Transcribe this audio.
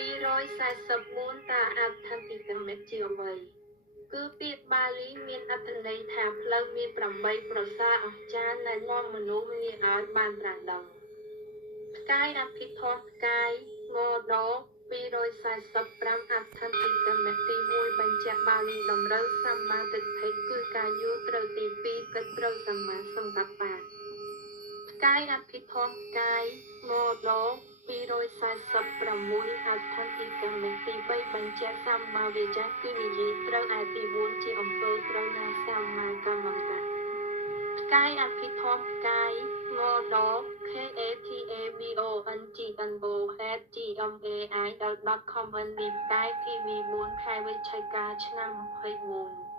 244តាអត្ថពិកមិតជាអ្វីគឺពាក្យបាលីមានអត្ថន័យថាផ្លូវមាន8ប្រសារអស្ចារ្យណែនាំមនុស្សងាយឲ្យបានត្រាស់ដឹងផ្កាយអភិធម្មផ្កាយងដ245អត្ថពិកមិតទី1បញ្ជាក់បាលីតម្រូវសម្មាទិដ្ឋិគឺការយល់ត្រូវទី2គិតត្រូវសម្មាសង្កប្បៈផ្កាយអភិធម្មផ្កាយងដ246អត្ថពិកមិតទី3បញ្ជាក់សម្មាវាចាគឺនិយាយត្រូវឯទី4ជាអំពើត្រូវណាសម្មាកម្មន្តៈផ្កាយអភិធម្មផ្កាយងដ KATABONGNOSGMAI ដល់10 ខមមិននេះផ្កាយ PV4 ខែវិច្ឆិកាឆ្នាំ21